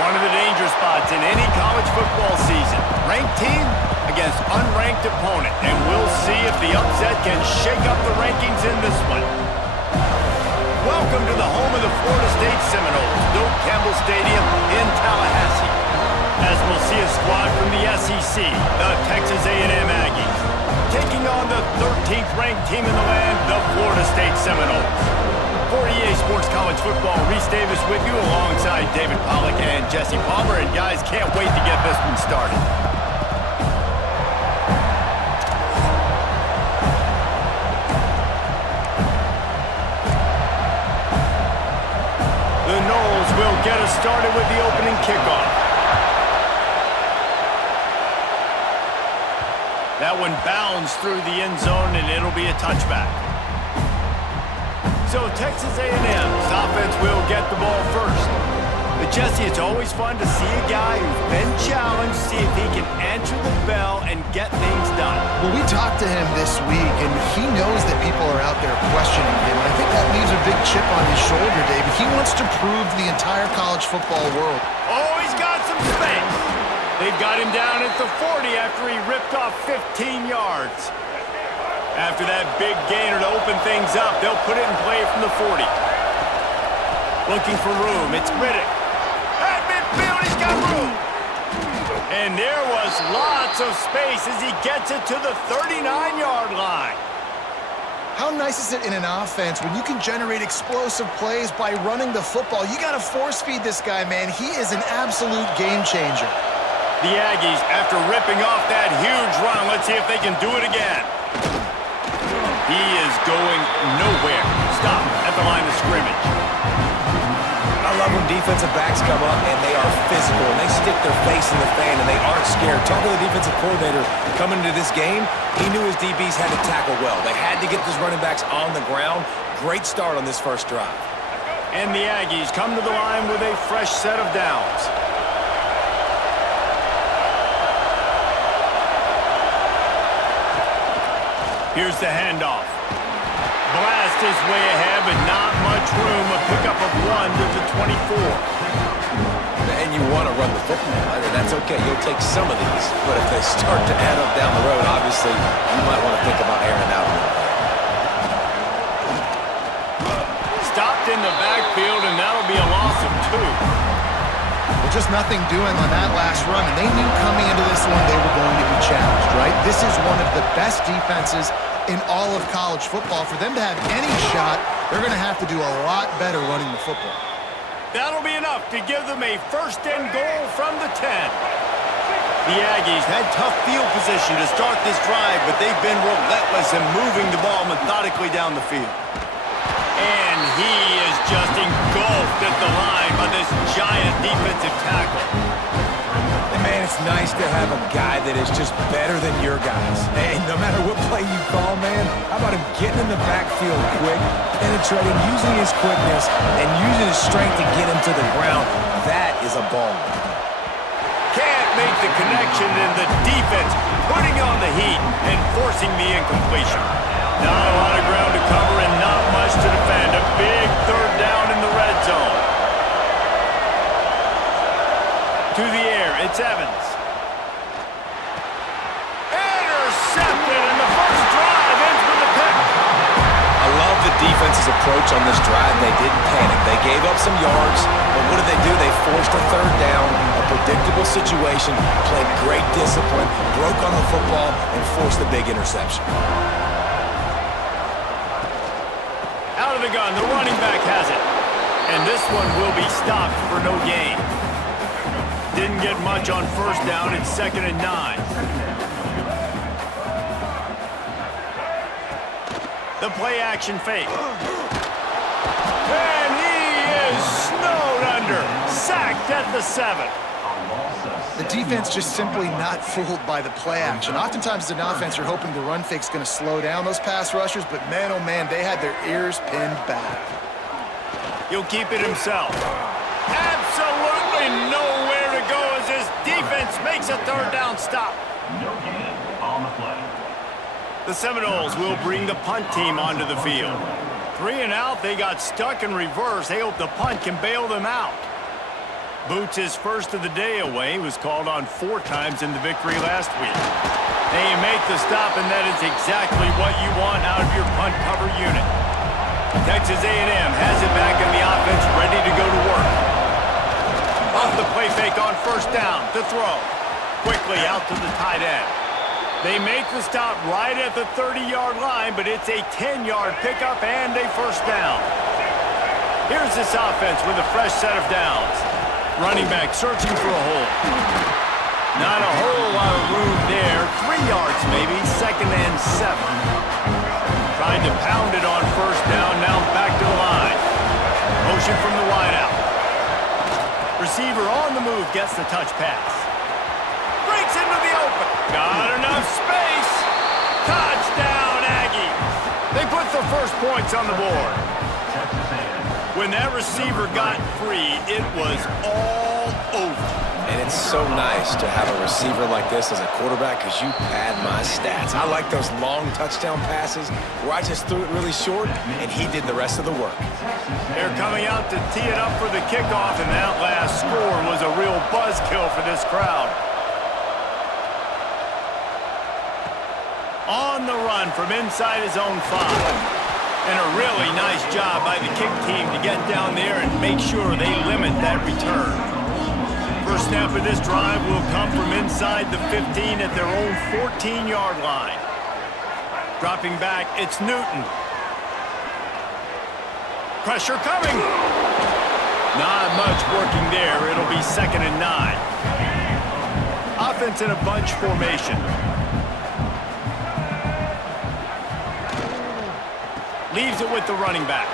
One of the danger spots in any college football season. Ranked team against unranked opponent. And we'll see if the upset can shake up the rankings in this one. Welcome to the home of the Florida State Seminoles, Doak Campbell Stadium in Tallahassee. As we'll see a squad from the SEC, the Texas A&M Aggies, taking on the 13th ranked team in the land, the Florida State Seminoles. For EA Sports College Football, Reese Davis with you alongside David Pollack and Jesse Palmer. And guys, can't wait to get this one started. The Noles will get us started with the opening kickoff. That one bounds through the end zone, and it'll be a touchback. So Texas A&M's offense will get the ball first. But Jesse, it's always fun to see a guy who's been challenged, see if he can answer the bell and get things done. Well, we talked to him this week, and he knows that people are out there questioning him. And I think that leaves a big chip on his shoulder, David. He wants to prove to the entire college football world. Oh, he's got some space. They've got him down at the 40 after he ripped off 15 yards. After that big gainer to open things up, they'll put it in play from the 40. Looking for room, it's Riddick. At midfield, he's got room. And there was lots of space as he gets it to the 39-yard line. How nice is it in an offense when you can generate explosive plays by running the football? You got to force feed this guy, man. He is an absolute game changer. The Aggies, after ripping off that huge run, let's see if they can do it again. He is going nowhere. Stop at the line of scrimmage. I love when defensive backs come up and they are physical and they stick their face in the fan and they aren't scared. Talking to the defensive coordinator coming into this game, he knew his DBs had to tackle well. They had to get those running backs on the ground. Great start on this first drive. And the Aggies come to the line with a fresh set of downs. Here's the handoff. Blast his way ahead, but not much room. A pickup of 1 to the 24. And you want to run the football, and that's okay. You'll take some of these. But if they start to add up down the road, obviously, you might want to think about airing out a little bit. Stopped in the backfield, and that'll be a loss of 2. Well, just nothing doing on that last run, and they knew coming into this one they were going to be challenged, right? This is one of the best defenses in all of college football. For them to have any shot, they're going to have to do a lot better running the football. That'll be enough to give them a first and goal from the 10. The Aggies had tough field position to start this drive, but they've been relentless in moving the ball methodically down the field. And he is just engulfed at the line by this giant defensive tackle. Man, it's nice to have a guy that is just better than your guys. Hey, no matter what play you call, man, how about him getting in the backfield quick, penetrating, using his quickness, and using his strength to get him to the ground? That is a ball. Can't make the connection, and the defense putting on the heat and forcing the incompletion. Not a lot of ground to cover and not much to defend. A big third down in the red zone. To the air, it's Evans. Intercepted, and the first drive ends with a pick. I love the defense's approach on this drive. They didn't panic. They gave up some yards, but what did they do? They forced a third down, a predictable situation, played great discipline, broke on the football, and forced the big interception. Out of the gun, the running back has it. And this one will be stopped for no gain. Didn't get much on first down. It's 2nd and 9. The play action fake. And he is snowed under. Sacked at the 7. The defense just simply not fooled by the play action. Oftentimes, as an offense, you're hoping the run fake's going to slow down those pass rushers, but man, oh man, they had their ears pinned back. He'll keep it himself. Absolutely nowhere to go as his defense makes a third down stop. No gain on the play. The Seminoles will bring the punt team onto the field. 3 and out, they got stuck in reverse. They hope the punt can bail them out. Boots' first of the day away was called on 4 times in the victory last week. They make the stop, and that is exactly what you want out of your punt cover unit. Texas A&M has it back in the offense, ready to go to work. Off the play fake on first down to throw. Quickly out to the tight end. They make the stop right at the 30-yard line, but it's a 10-yard pickup and a first down. Here's this offense with a fresh set of downs. Running back searching for a hole. Not a whole lot of room there. 3 yards maybe, 2nd and 7. Trying to pound it on first down, now back to the line. Motion from the wideout. Receiver on the move gets the touch pass. Breaks into the open. Got enough space. Touchdown, Aggies. They put the first points on the board. When that receiver got free, it was all over. And it's so nice to have a receiver like this as a quarterback because you pad my stats. I like those long touchdown passes where I just threw it really short and he did the rest of the work. They're coming out to tee it up for the kickoff, and that last score was a real buzzkill for this crowd. On the run from inside his own 5. And a really nice job by the kick team to get down there and make sure they limit that return. First snap of this drive will come from inside the 15 at their own 14-yard line. Dropping back, it's Newton. Pressure coming. Not much working there. It'll be 2nd and 9. Offense in a bunch formation. Leaves it with the running back.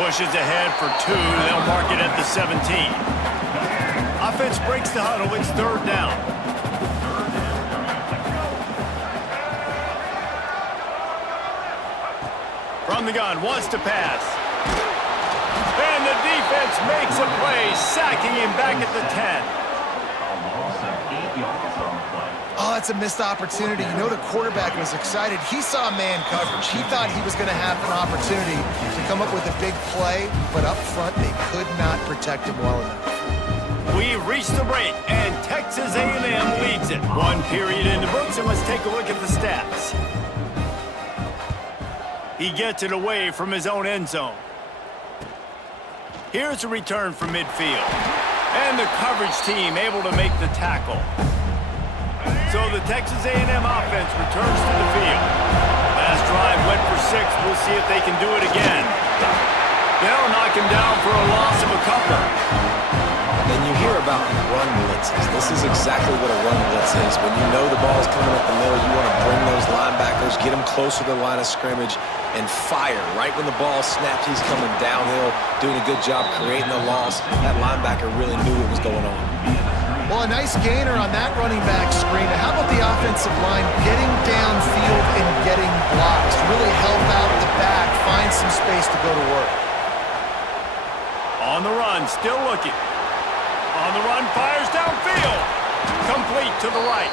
Pushes ahead for 2. They'll mark it at the 17. Offense breaks the huddle. It's 3rd down. From the gun, wants to pass. And the defense makes a play, sacking him back at the 10. Oh, that's a missed opportunity. You know the quarterback was excited. He saw man coverage. He thought he was going to have an opportunity to come up with a big play, but up front they could not protect him well enough. We've reached the break, and Texas A&M leads it. 1 period in the books, and let's take a look at the stats. He gets it away from his own end zone. Here's a return from midfield. And the coverage team able to make the tackle. So the Texas A&M offense returns to the field. Last drive went for 6. We'll see if they can do it again. They'll knock him down for a loss of a couple. And you hear about run blitzes. This is exactly what a run blitz is. When you know the ball's coming up the middle, you want to bring those linebackers, get them closer to the line of scrimmage, and fire. Right when the ball snaps, he's coming downhill, doing a good job creating the loss. That linebacker really knew what was going on. Well, a nice gainer on that running back screen. How about the offensive line getting downfield and getting blocks? Really help out the back, find some space to go to work. On the run, still looking. On the run, fires downfield. Complete to the right.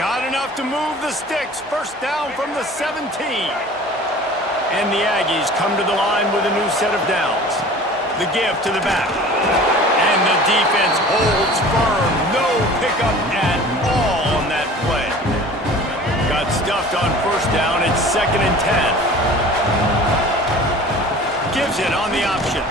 Got enough to move the sticks. First down from the 17. And the Aggies come to the line with a new set of downs. The give to the back. And the defense holds firm. No pickup at all on that play. Got stuffed on first down. It's 2nd and 10. Gives it on the option.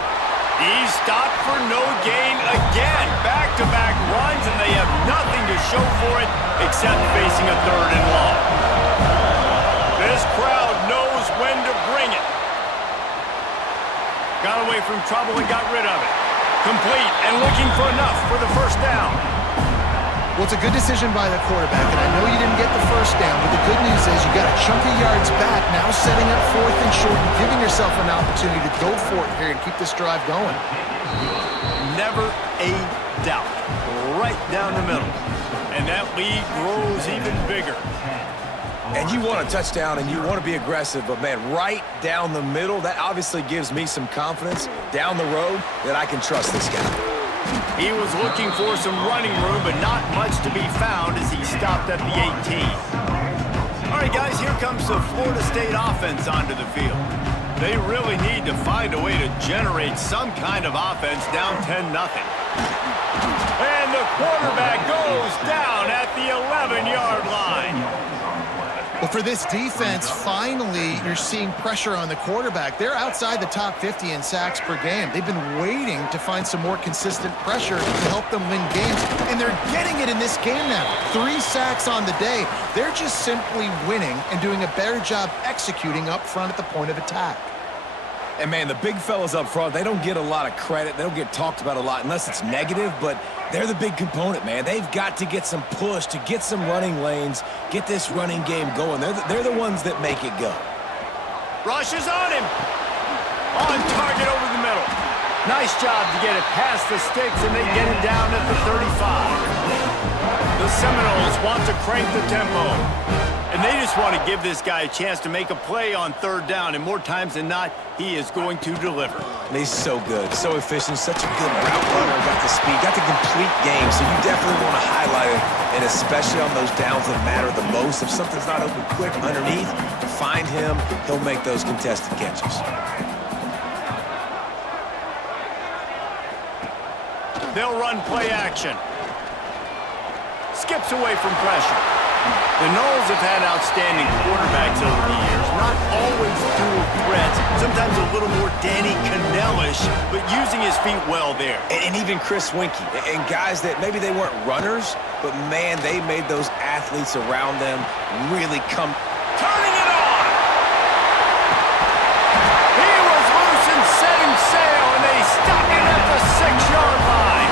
He's stopped for no gain again. Back-to-back runs, and they have nothing to show for it except facing a 3rd and long. This crowd knows when to bring it. Got away from trouble and got rid of it. Complete and looking for enough for the first down. Well, it's a good decision by the quarterback, and I know you didn't get the first down, but the good news is you got a chunk of yards back, now setting up 4th and short and giving yourself an opportunity to go for it here and keep this drive going. Never a doubt. Right down the middle. And that lead grows even bigger. And you want a touchdown and you want to be aggressive, but man, right down the middle, that obviously gives me some confidence down the road that I can trust this guy. He was looking for some running room, but not much to be found as he stopped at the 18. All right, guys, here comes the Florida State offense onto the field. They really need to find a way to generate some kind of offense down 10-0. And the quarterback goes down at the 11-yard line. Well, for this defense, finally, you're seeing pressure on the quarterback. They're outside the top 50 in sacks per game. They've been waiting to find some more consistent pressure to help them win games, and they're getting it in this game now. 3 sacks on the day. They're just simply winning and doing a better job executing up front at the point of attack. And, man, the big fellas up front, they don't get a lot of credit. They don't get talked about a lot unless it's negative, but they're the big component, man. They've got to get some push, to get some running lanes, get this running game going. They're the ones that make it go. Rush is on him. On target over the middle. Nice job to get it past the sticks, and they get it down at the 35. The Seminoles want to crank the tempo. And they just want to give this guy a chance to make a play on 3rd down, and more times than not, he is going to deliver. And he's so good, so efficient, such a good route runner, got the speed, got the complete game, so you definitely want to highlight it, and especially on those downs that matter the most. If something's not open quick underneath, find him, he'll make those contested catches. They'll run play action. Skips away from pressure. The Noles have had outstanding quarterbacks over the years, not always dual threats, sometimes a little more Danny Cannell-ish, but using his feet well there. And even Chris Winkie, and guys that maybe they weren't runners, but man, they made those athletes around them really come. Turning it on! He was loose and setting sail, and they stop him at the 6-yard line.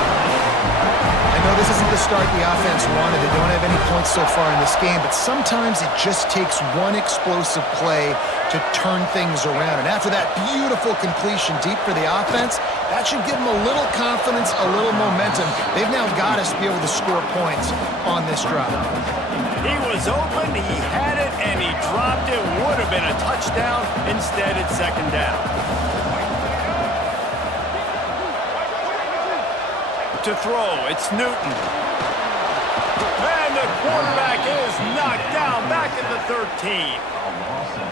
I know this isn't the start the offense wanted. They don't have any points so far in this game, but sometimes it just takes one explosive play to turn things around. And after that beautiful completion deep for the offense, that should give them a little confidence, a little momentum. They've now got us to be able to score points on this drive. He was open, he had it, and he dropped it. Would have been a touchdown. Instead, it's 2nd down. To throw, it's Newton. And the quarterback is knocked down back at the 13.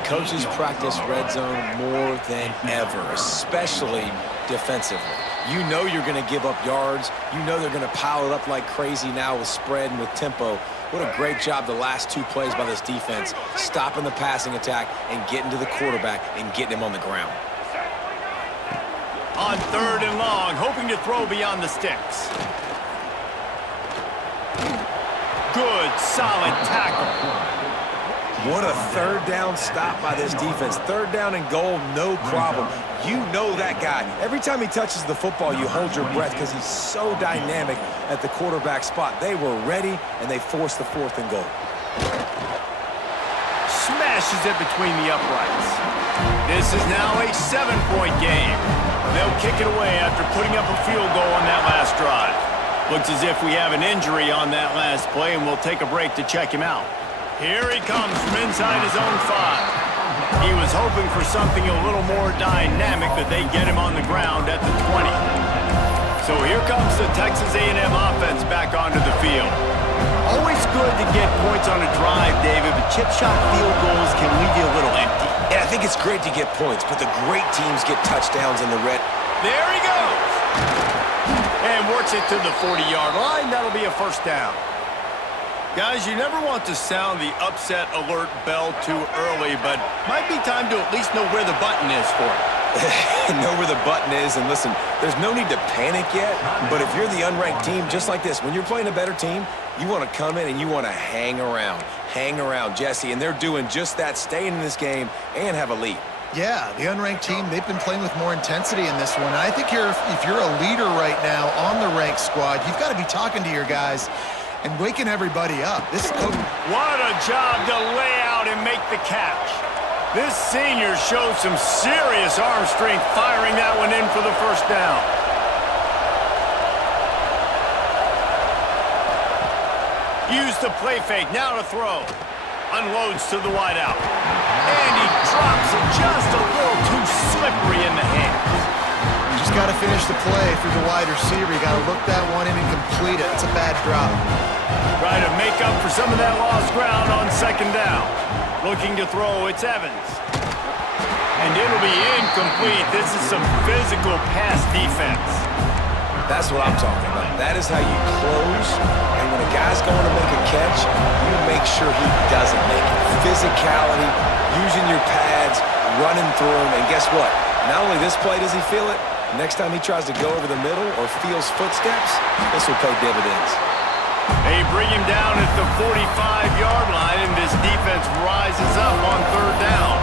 Coaches practice red zone more than ever, especially defensively. You know you're going to give up yards. You know they're going to pile it up like crazy now with spread and with tempo. What a great job the last 2 plays by this defense, stopping the passing attack and getting to the quarterback and getting him on the ground. On 3rd and long, hoping to throw beyond the sticks. Good, solid tackle. What a 3rd down stop by this defense. 3rd down and goal, no problem. You know that guy. Every time he touches the football, you hold your breath because he's so dynamic at the quarterback spot. They were ready, and they forced the 4th and goal. Smashes it between the uprights. This is now a 7-point game. They'll kick it away after putting up a field goal on that last drive. Looks as if we have an injury on that last play, and we'll take a break to check him out. Here he comes from inside his own 5. He was hoping for something a little more dynamic, but they get him on the ground at the 20. So here comes the Texas A&M offense back onto the field. Always good to get points on a drive, David, but chip shot field goals can leave you a little empty. Yeah, I think it's great to get points, but the great teams get touchdowns in the red. There he goes! And works it to the 40-yard line. That'll be a 1st down. Guys, you never want to sound the upset alert bell too early, but might be time to at least know where the button is for it. Know where the button is, and listen, there's no need to panic yet, but if you're the unranked team, just like this, when you're playing a better team, you want to come in and you want to hang around, Jesse, and they're doing just that, staying in this game and have a lead. Yeah, the unranked team, they've been playing with more intensity in this one. And I think if you're a leader right now on the ranked squad, you've got to be talking to your guys and waking everybody up. What a job to lay out and make the catch. This senior showed some serious arm strength firing that one in for the 1st down. Use the play fake, now to throw. Unloads to the wideout. And he drops it just a little too slippery in the hands. Just got to finish the play through the wide receiver. You got to look that one in and complete it. It's a bad drop. Try to make up for some of that lost ground on 2nd down. Looking to throw, it's Evans. And it'll be incomplete. This is some physical pass defense. That's what I'm talking about. That is how you close. And when a guy's going to make a catch, you make sure he doesn't make it. Physicality, using your pads, running through him. And guess what? Not only this play does he feel it, next time he tries to go over the middle or feels footsteps, this will pay dividends. They bring him down at the 45-yard line, and this defense rises up on third down.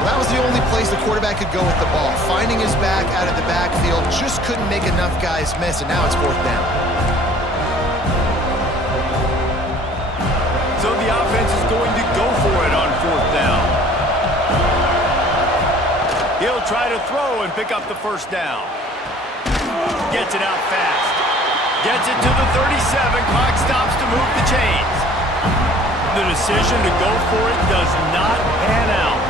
Well, that was the only place the quarterback could go with the ball. Finding his back out of the backfield, just couldn't make enough guys miss, and now it's fourth down. So the offense is going to go for it on fourth down. He'll try to throw and pick up the first down. Gets it out fast. Gets it to the 37. Clock stops to move the chains. The decision to go for it does not pan out.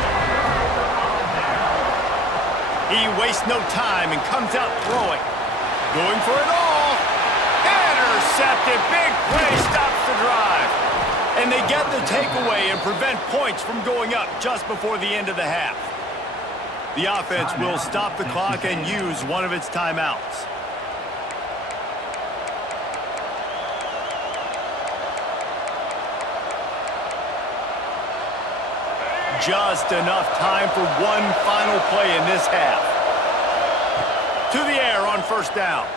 He wastes no time and comes out throwing. Going for it all. Intercepted. Big play stops the drive. And they get the takeaway and prevent points from going up just before the end of the half. The offense will stop the clock and use one of its timeouts. Just enough time for one final play in this half. To the air on first down.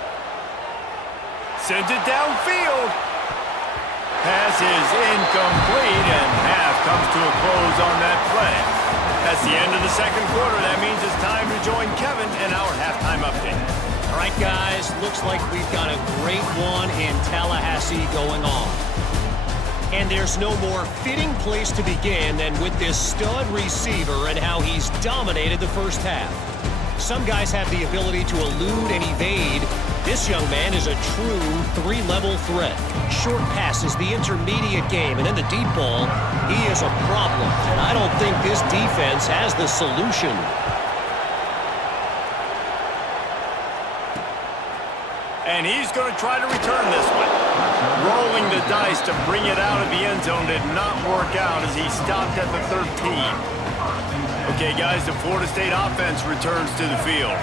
Sends it downfield. Pass is incomplete, and half comes to a close on that play. That's the end of the second quarter. That means it's time to join Kevin and our halftime update. All right, guys, looks like we've got a great one in Tallahassee going on. And there's no more fitting place to begin than with this stud receiver and how he's dominated the first half. Some guys have the ability to elude and evade. This young man is a true three-level threat. Short passes, the intermediate game, and then the deep ball. He is a problem, and I don't think this defense has the solution. And he's going to try to return this one. Rolling the dice to bring it out of the end zone did not work out as he stopped at the 13. Okay, guys, the Florida State offense returns to the field.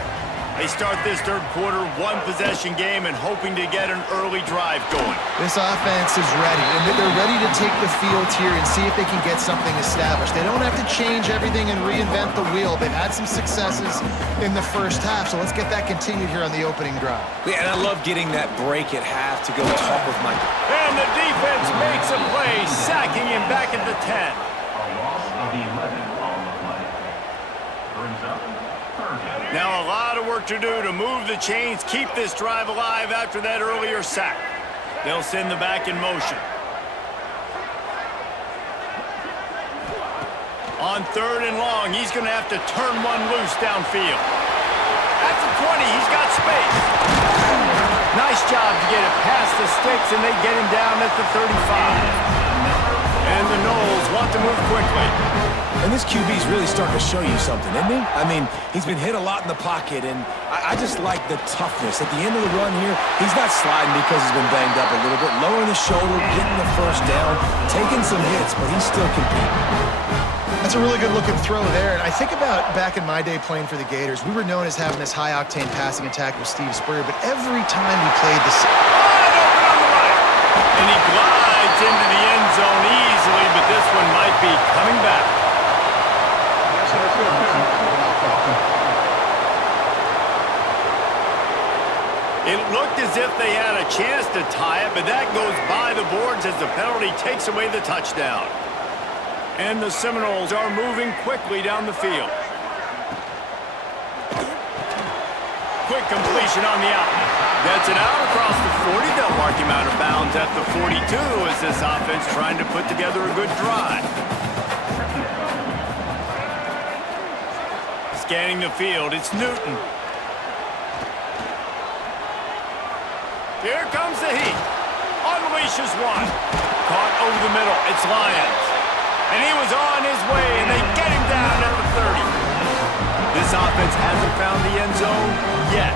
They start this third quarter one-possession game and hoping to get an early drive going. This offense is ready, and they're ready to take the field here and see if they can get something established. They don't have to change everything and reinvent the wheel. They've had some successes in the first half, so let's get that continued here on the opening drive. Yeah, and I love getting that break at half to go talk with my... And the defense makes a play, sacking him back at the 10. A loss of 11 on the play. Brings up third down. Now a lot of work to do to move the chains, keep this drive alive after that earlier sack. They'll send the back in motion. On third and long, he's going to have to turn one loose downfield. At the 20, he's got space. Nice job to get it past the sticks, and they get him down at the 35. And the Noles want to move quickly. And this QB's really starting to show you something, isn't he? I mean, he's been hit a lot in the pocket, and I just like the toughness. At the end of the run here, he's not sliding because he's been banged up a little bit. Lowering the shoulder, getting the first down, taking some hits, but he's still competing. That's a really good-looking throw there, and I think about back in my day playing for the Gators, we were known as having this high-octane passing attack with Steve Spurrier, but every time we played this... Wide open on the right. And he glides into the end zone easily, but this one might be coming back. It looked as if they had a chance to tie it, but that goes by the boards as the penalty takes away the touchdown. And the Seminoles are moving quickly down the field. Quick completion on the out. Gets it out across the 40. They'll mark him out of bounds at the 42 as this offense trying to put together a good drive. Scanning the field, it's Newton. Here comes the heat. Unleashes one. Caught over the middle. It's Lyons. And he was on his way, and they get him down at the 30. This offense hasn't found the end zone yet.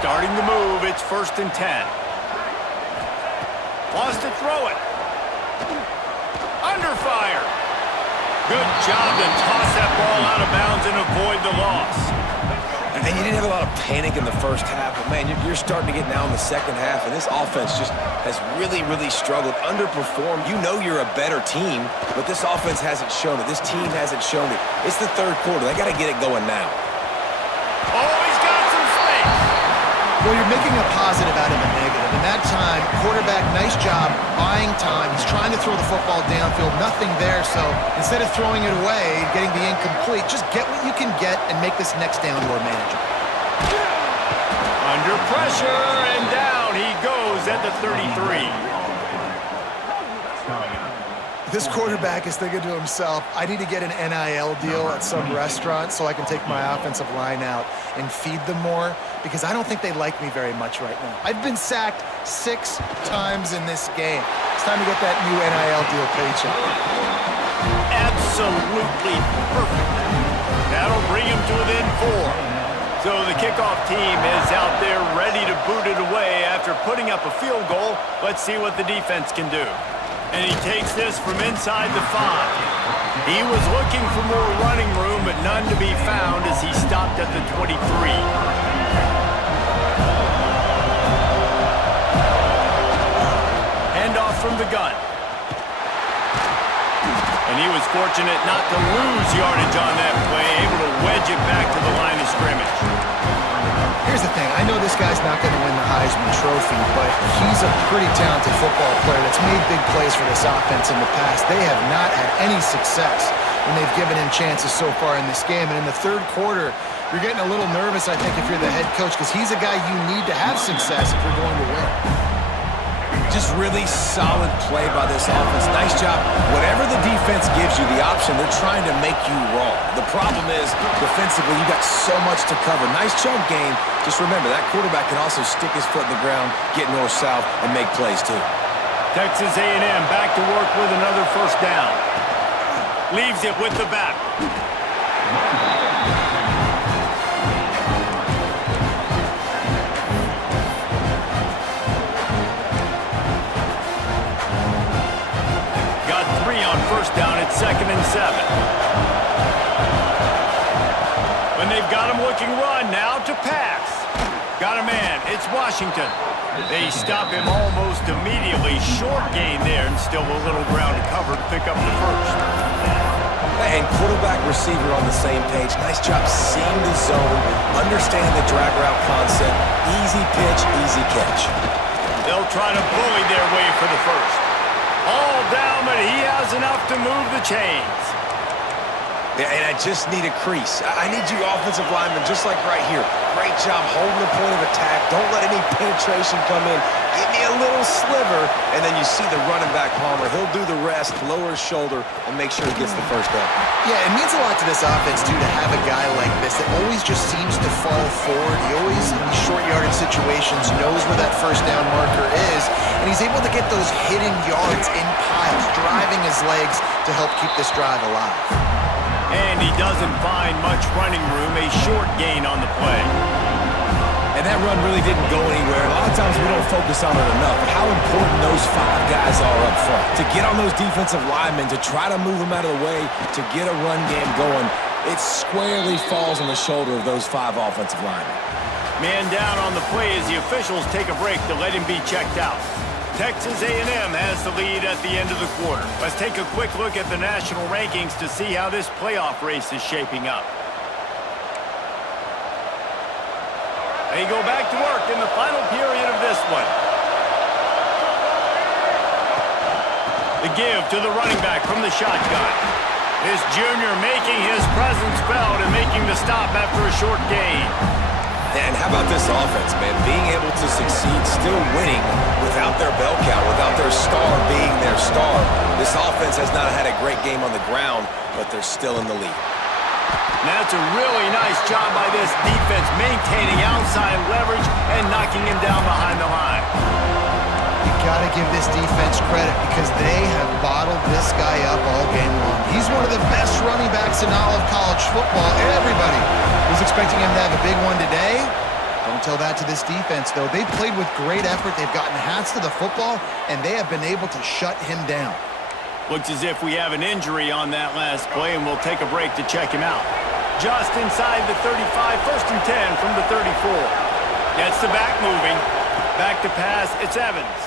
Starting to move, it's 1st and 10. Wants to throw it. Under fire. Good job to toss that ball out of bounds and avoid the loss. And you didn't have a lot of panic in the first half, but man, you're starting to get now in the second half, and this offense just has really, really struggled, underperformed. You know you're a better team, but this offense hasn't shown it. This team hasn't shown it. It's the third quarter. They got to get it going now. Oh, he's got some space. Well, you're making a positive out of a negative. In that time, quarterback, nice job, buying time. He's trying to throw the football downfield, nothing there. So instead of throwing it away, getting the incomplete, just get what you can get and make this next down more manageable. Under pressure, and down he goes at the 33. This quarterback is thinking to himself, I need to get an NIL deal at some restaurant so I can take my offensive line out and feed them more, because I don't think they like me very much right now. I've been sacked 6 times in this game. It's time to get that new NIL deal paycheck. Absolutely perfect. That'll bring him to within 4. So the kickoff team is out there ready to boot it away after putting up a field goal. Let's see what the defense can do. And he takes this from inside the 5. He was looking for more running room, but none to be found as he stopped at the 23. Handoff from the gun. And he was fortunate not to lose yardage on that play, able to wedge it back to the line of scrimmage. Here's the thing. I know this guy's not going to win the Heisman Trophy, but he's a pretty talented football player that's made big plays for this offense in the past. They have not had any success when they've given him chances so far in this game. And in the third quarter, you're getting a little nervous, I think, if you're the head coach, because he's a guy you need to have success if you're going to win. Just really solid play by this offense. Nice job. Whatever the defense gives you the option, they're trying to make you wrong. The problem is, defensively, you got so much to cover. Nice chunk game. Just remember, that quarterback can also stick his foot in the ground, get north-south, and make plays too. Texas A&M back to work with another first down. Leaves it with the back. Down at 2nd and 7. When they've got him looking run, now to pass. Got a man, it's Washington. They stop him almost immediately. Short gain there, and still a little ground to cover to pick up the first. And quarterback receiver on the same page. Nice job seeing the zone, understanding the drag route concept. Easy pitch, easy catch. They'll try to bully their way for the first. All down, but he has enough to move the chains. Yeah, and I just need a crease. I need you offensive linemen, just like right here. Great job holding the point of attack. Don't let any penetration come in. Give me a little sliver, and then you see the running back, Palmer. He'll do the rest, lower his shoulder, and make sure he gets the first down. Yeah, it means a lot to this offense, too, to have a guy like this that always just seems to fall forward. He always, in these short yardage situations, knows where that first down marker is, and he's able to get those hidden yards in piles, driving his legs to help keep this drive alive. And he doesn't find much running room, a short gain on the play. And that run really didn't go anywhere. A lot of times we don't focus on it enough, but how important those 5 guys are up front. To get on those defensive linemen, to try to move them out of the way, to get a run game going, it squarely falls on the shoulder of those 5 offensive linemen. Man down on the play as the officials take a break to let him be checked out. Texas A&M has the lead at the end of the quarter. Let's take a quick look at the national rankings to see how this playoff race is shaping up. They go back to work in the final period of this one. The give to the running back from the shotgun. This junior making his presence felt and making the stop after a short gain. And how about this offense, man? Being able to succeed, still winning without their bell cow, without their star being their star. This offense has not had a great game on the ground, but they're still in the lead. And that's a really nice job by this defense, maintaining outside leverage and knocking him down behind the line. You got to give this defense credit because they have bottled this guy up all game long. He's one of the best running backs in all of college football. Everybody was expecting him to have a big one today. Don't tell that to this defense, though. They've played with great effort. They've gotten hats to the football, and they have been able to shut him down. Looks as if we have an injury on that last play, and we'll take a break to check him out. Just inside the 35, 1st and 10 from the 34. Gets the back moving. Back to pass, it's Evans.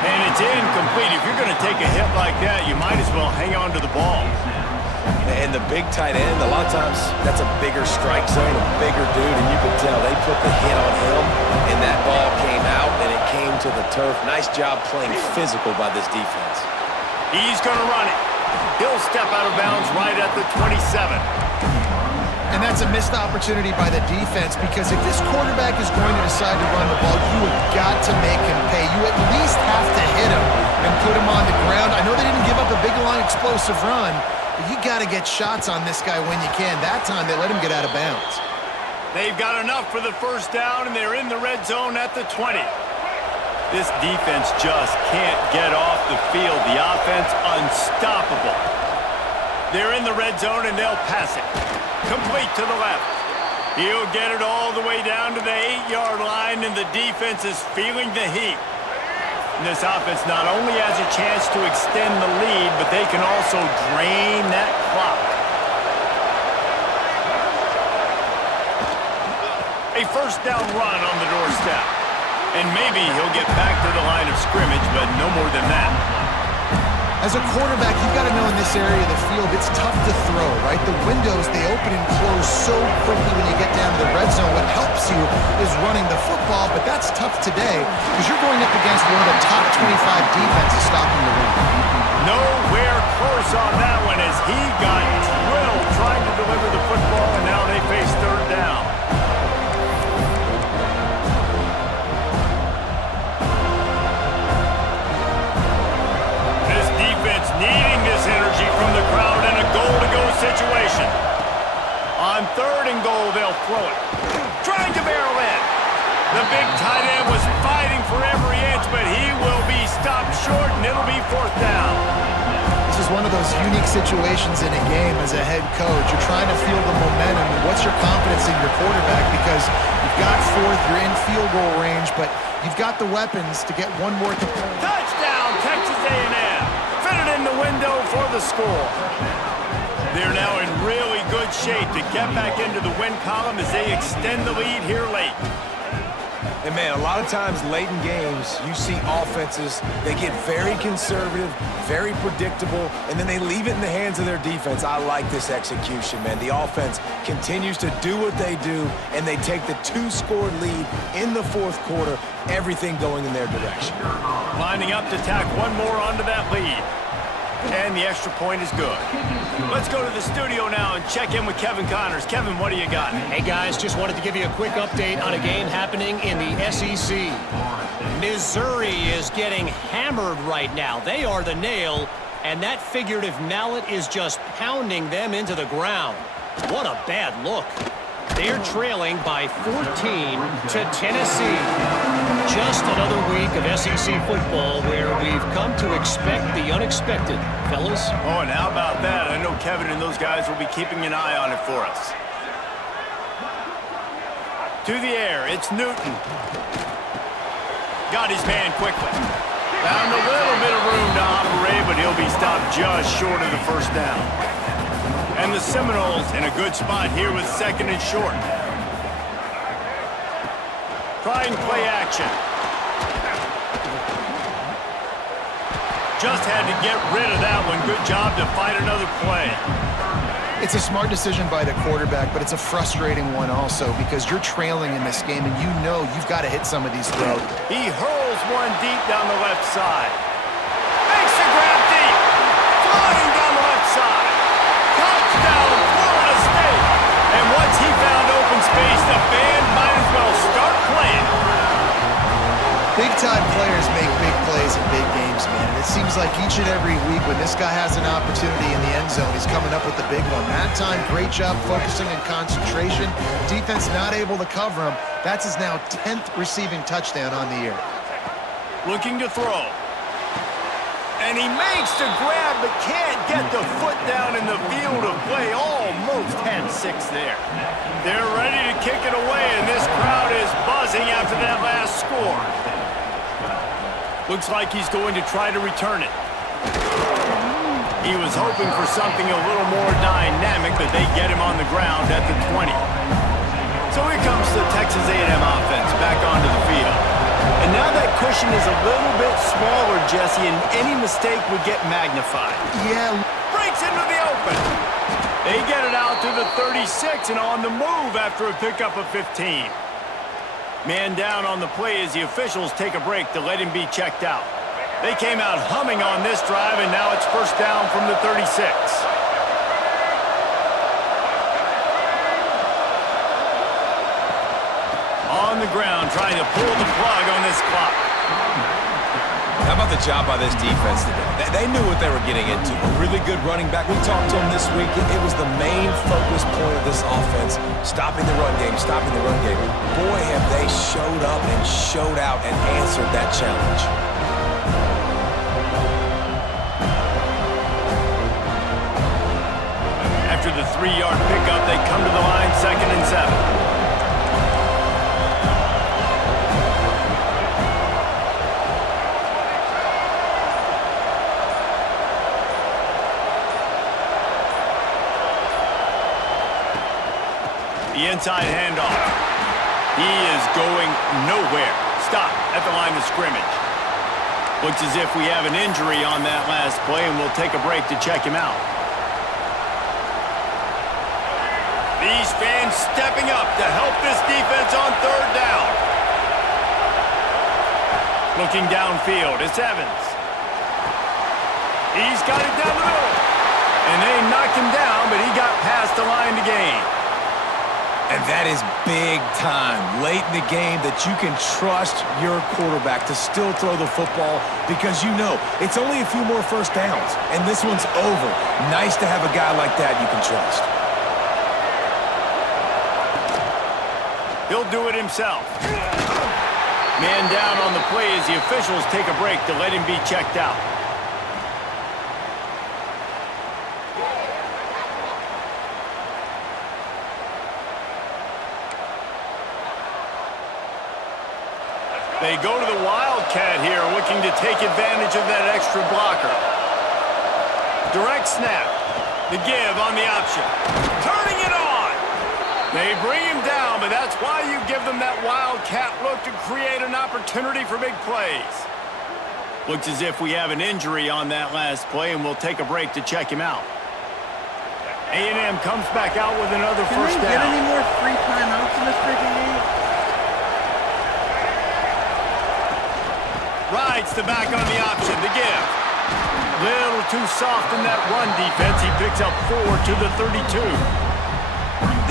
And it's incomplete. If you're going to take a hit like that, you might as well hang on to the ball. And the big tight end, a lot of times that's a bigger strike zone, a bigger dude, and you can tell they put the hit on him, and that ball came out, and it came to the turf. Nice job playing physical by this defense. He's going to run it. He'll step out of bounds right at the 27. And that's a missed opportunity by the defense, because if this quarterback is going to decide to run the ball, you have got to make him pay. You at least have to hit him and put him on the ground. I know they didn't give up a big, long, explosive run, but you got to get shots on this guy when you can. That time, they let him get out of bounds. They've got enough for the 1st down, and they're in the red zone at the 20. This defense just can't get off the field. The offense, unstoppable. They're in the red zone, and they'll pass it. Complete to the left. He'll get it all the way down to the 8-yard line, and the defense is feeling the heat. And this offense not only has a chance to extend the lead, but they can also drain that clock. A 1st down run on the doorstep. And maybe he'll get back to the line of scrimmage, but no more than that. As a quarterback, you've got to know in this area of the field, it's tough to throw, right? The windows, they open and close so quickly when you get down to the red zone. What helps you is running the football, but that's tough today because you're going up against one of the top 25 defenses stopping the run. Nowhere close on that one as he got drilled trying to deliver the football, and now they face 3rd down. Needing this energy from the crowd in a goal-to-go situation. On 3rd and goal, they'll throw it. Trying to barrel in. The big tight end was fighting for every inch, but he will be stopped short, and it'll be 4th down. This is one of those unique situations in a game as a head coach. You're trying to feel the momentum, and what's your confidence in your quarterback? Because you've got 4th, you're in field goal range, but you've got the weapons to get one more. Touchdown, Texas A&M. In the window for the score. They're now in really good shape to get back into the win column as they extend the lead here late. And man, a lot of times late in games, you see offenses, they get very conservative, very predictable, and then they leave it in the hands of their defense. I like this execution, man. The offense continues to do what they do, and they take the 2-score lead in the 4th quarter, everything going in their direction. Lining up to tack one more onto that lead. And the extra point is good. Let's go to the studio now and check in with Kevin Connors. Kevin, what do you got? Hey, guys, just wanted to give you a quick update on a game happening in the SEC. Missouri is getting hammered right now. They are the nail, and that figurative mallet is just pounding them into the ground. What a bad look. They're trailing by 14 to Tennessee. Just another week of SEC football where we've come to expect the unexpected, fellas. Oh, and how about that? I know Kevin and those guys will be keeping an eye on it for us. To the air, it's Newton. Got his man quickly. Found a little bit of room to operate, but he'll be stopped just short of the 1st down. And the Seminoles in a good spot here with 2nd and short. Trying play action. Just had to get rid of that one. Good job to fight another play. It's a smart decision by the quarterback, but it's a frustrating one also because you're trailing in this game and you know you've got to hit some of these throws. He hurls one deep down the left side. Makes the grab deep. Flying down the left side. Touchdown, Florida State. And once he found open space, the band might as well start playing. Big-time players make big plays in big games, man. And it seems like each and every week when this guy has an opportunity in the end zone, he's coming up with the big one. That time, great job focusing and concentration. Defense not able to cover him. That's his now 10th receiving touchdown on the year. Looking to throw. And he makes the grab, but can't get the foot down in the field of play. Almost had 6 there. They're ready to kick it away, and this crowd is buzzing after that last score. Looks like he's going to try to return it. He was hoping for something a little more dynamic, but they get him on the ground at the 20. So here comes the Texas A&M offense back onto the field. And now that cushion is a little bit smaller, Jesse, and any mistake would get magnified. Yeah. Breaks into the open. They get it out to the 36 and on the move after a pickup of 15. Man down on the play as the officials take a break to let him be checked out. They came out humming on this drive, and now it's first down from the 36. On the ground, trying to pull the plug on this clock. How about the job by this defense today? They knew what they were getting into. A really good running back. We talked to him this week. It was the main focus point of this offense. Stopping the run game, stopping the run game. Boy, have they showed up and showed out and answered that challenge. After the 3-yard pickup, they come to the line, 2nd and 7. The inside handoff. He is going nowhere. Stop at the line of scrimmage. Looks as if we have an injury on that last play, and we'll take a break to check him out. These fans stepping up to help this defense on 3rd down. Looking downfield, it's Evans. He's got it down the middle. And they knocked him down, but he got past the line to gain. And that is big time, late in the game, that you can trust your quarterback to still throw the football because you know it's only a few more first downs, and this one's over. Nice to have a guy like that you can trust. He'll do it himself. Man down on the play as the officials take a break to let him be checked out. They go to the Wildcat here, looking to take advantage of that extra blocker. Direct snap. The give on the option. Turning it on. They bring him down, but that's why you give them that Wildcat look to create an opportunity for big plays. Looks as if we have an injury on that last play, and we'll take a break to check him out. A&M comes back out with another first down. Can we get any more free timeouts in this freaking game? Rides the back on the option, the give. Little too soft in that run defense. He picks up 4 to the 32.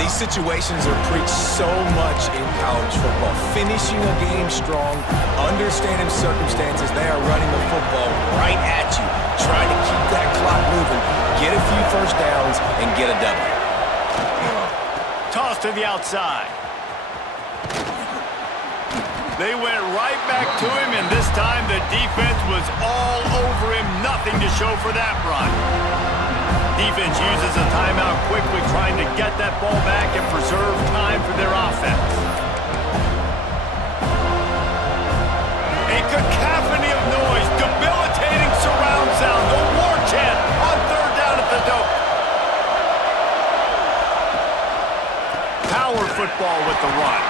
These situations are preached so much in college football. Finishing a game strong, understanding circumstances. They are running the football right at you, trying to keep that clock moving, get a few first downs, and get a W. Toss to the outside. They went right back to him, and this time the defense was all over him. Nothing to show for that run. Defense uses a timeout quickly, trying to get that ball back and preserve time for their offense. A cacophony of noise, debilitating surround sound, the war chant on 3rd down at the dope. Power football with the run.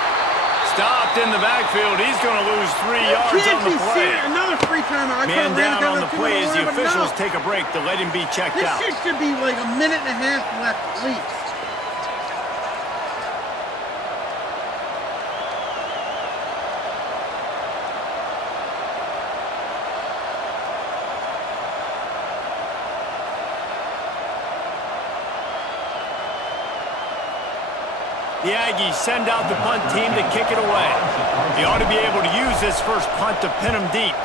Stopped in the backfield. He's going to lose 3 yards on the play. Another free timeout. Man down on the play as the officials take a break to let him be checked out. This should be like a minute and a half left at least. The Aggies send out the punt team to kick it away. He ought to be able to use this first punt to pin him deep.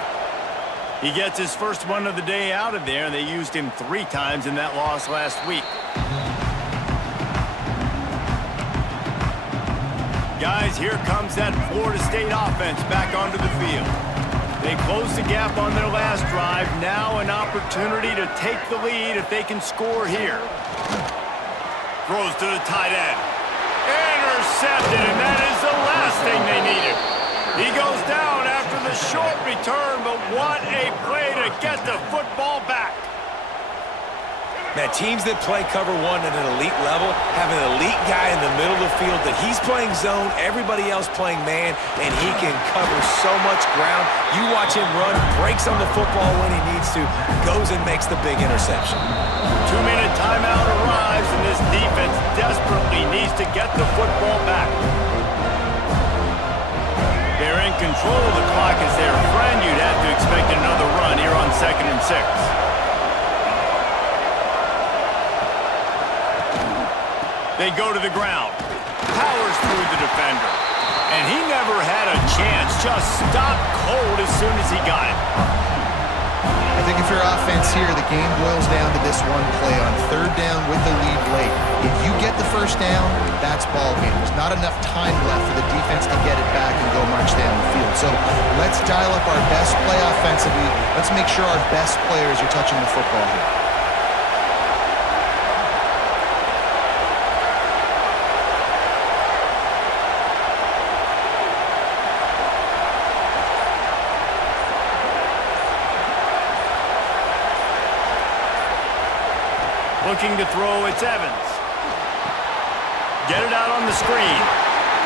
He gets his first one of the day out of there. They used him 3 times in that loss last week. Guys, here comes that Florida State offense back onto the field. They close the gap on their last drive. Now an opportunity to take the lead if they can score here. Throws to the tight end. Intercepted, and that is the last thing they needed. He goes down after the short return, but what a play to get the football back. Man, teams that play cover one at an elite level have an elite guy in the middle of the field that he's playing zone, everybody else playing man, and he can cover so much ground. You watch him run, breaks on the football when he needs to, goes and makes the big interception. 2-minute timeout arrives, and this defense desperately needs to get the football back. They're in control. The clock is their friend. You'd have to expect another run here on 2nd and 6. They go to the ground. Powers through the defender. And he never had a chance. Just stopped cold as soon as he got it. I think if you're offense here, the game boils down to this one play on 3rd down with the lead late. If you get the 1st down, that's ball game. There's not enough time left for the defense to get it back and go march down the field. So let's dial up our best play offensively. Let's make sure our best players are touching the football here. Looking to throw, it's Evans. Get it out on the screen.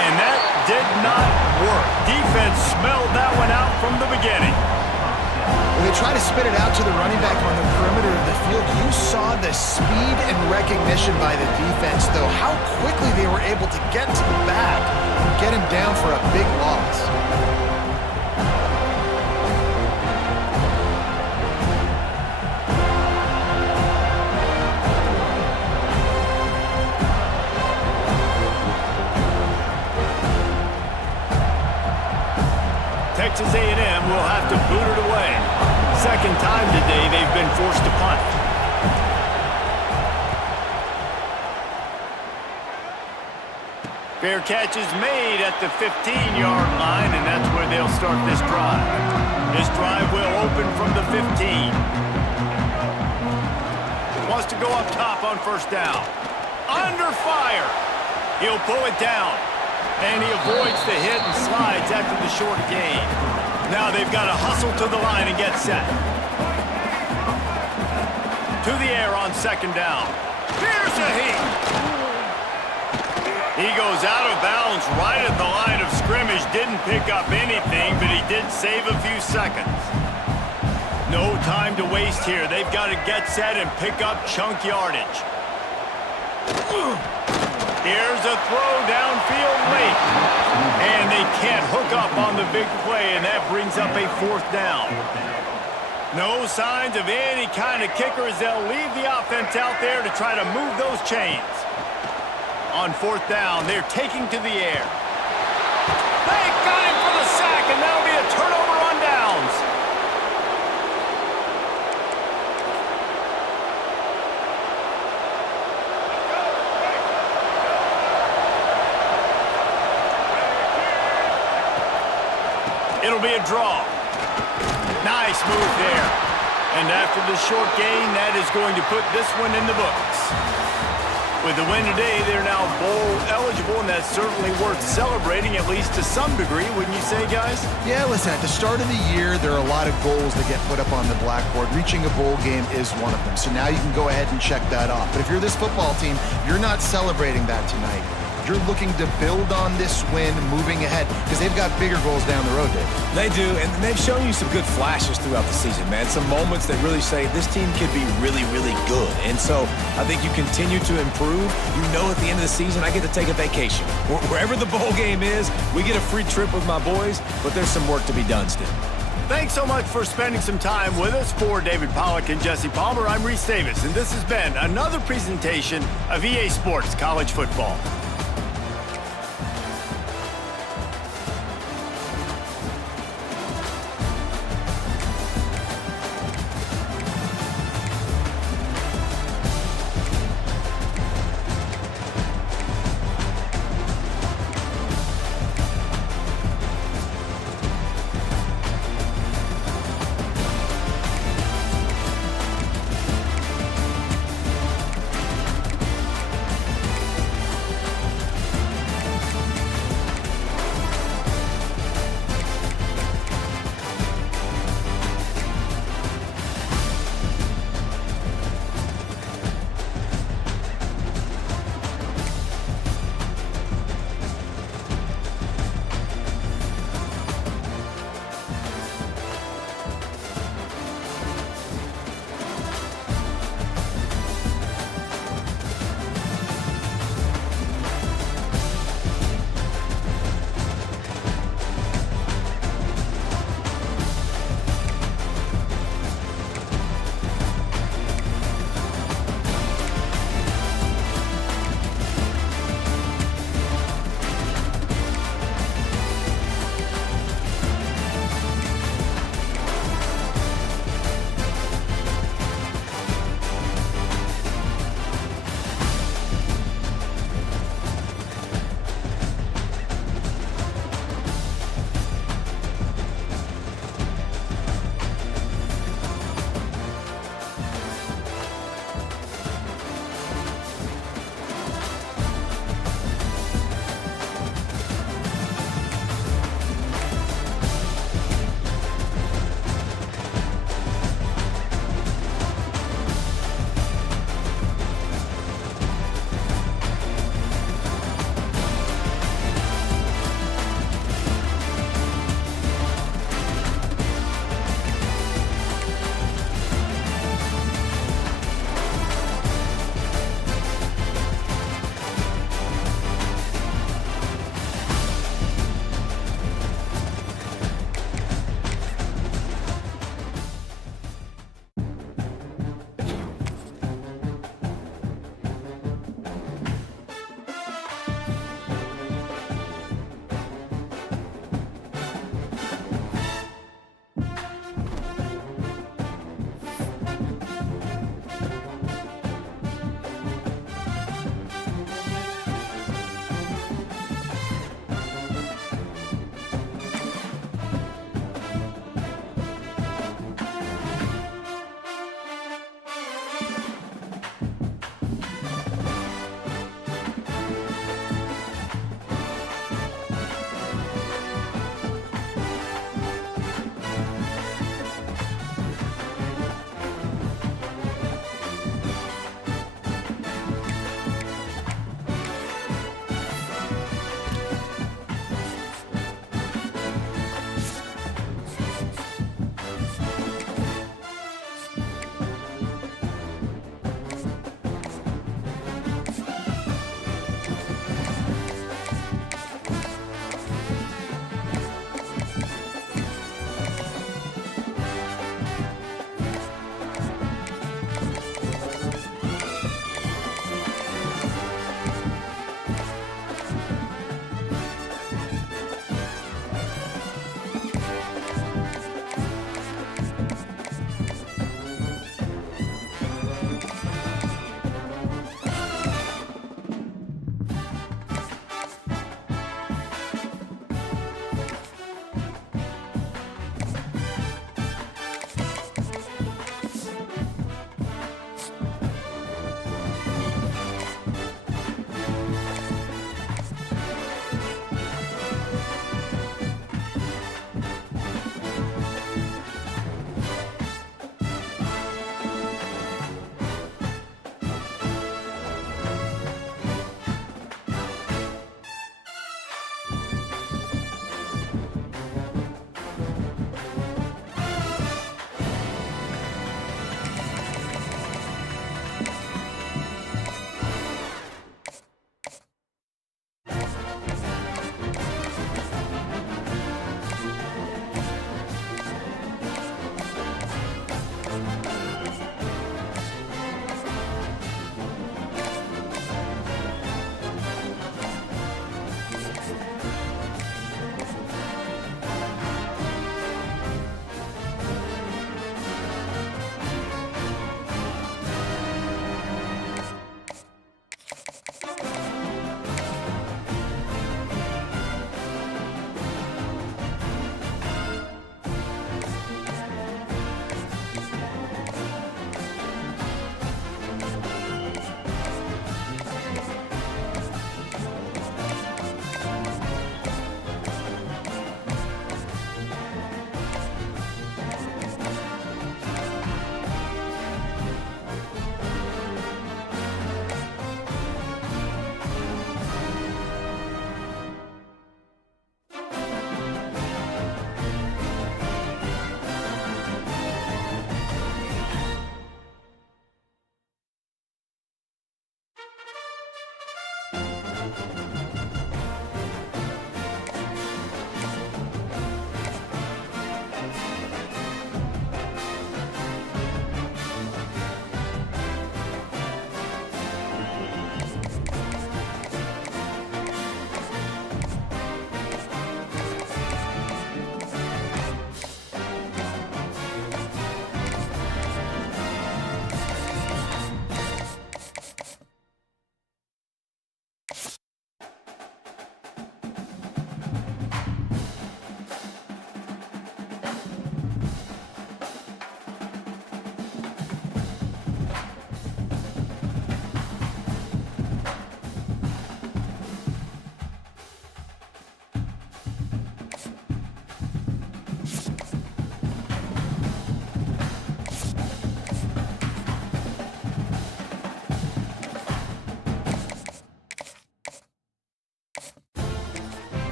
And that did not work. Defense smelled that one out from the beginning. When they try to spit it out to the running back on the perimeter of the field, you saw the speed and recognition by the defense, though, how quickly they were able to get to the back and get him down for a big loss. Texas A&M will have to boot it away. 2nd time today they've been forced to punt. Fair catch is made at the 15-yard line, and that's where they'll start this drive. This drive will open from the 15. Wants to go up top on 1st down. Under fire. He'll pull it down. And he avoids the hit and slides after the short gain. Now they've got to hustle to the line and get set. To the air on 2nd down. Here's a heat. He goes out of bounds right at the line of scrimmage. Didn't pick up anything, but he did save a few seconds. No time to waste here. They've got to get set and pick up chunk yardage. Here's a throw downfield late. And they can't hook up on the big play, and that brings up a 4th down. No signs of any kind of kicker as they'll leave the offense out there to try to move those chains. On 4th down, they're taking to the air. They got him for the sack, and that'll be a turnover on downs. It'll be a draw. Nice move there. And after the short gain, that is going to put this one in the books. With the win today, they're now bowl eligible, and that's certainly worth celebrating, at least to some degree, wouldn't you say, guys? Yeah, listen, at the start of the year, there are a lot of goals that get put up on the blackboard. Reaching a bowl game is one of them. So now you can go ahead and check that off. But if you're this football team, you're not celebrating that tonight. You're looking to build on this win moving ahead because they've got bigger goals down the road, Dave. They do, and they've shown you some good flashes throughout the season, man. Some moments that really say this team could be really, really good. And so I think you continue to improve. You know at the end of the season, I get to take a vacation. Wherever the bowl game is, we get a free trip with my boys, but there's some work to be done still. Thanks so much for spending some time with us. For David Pollack and Jesse Palmer, I'm Reese Davis, and this has been another presentation of EA Sports College Football.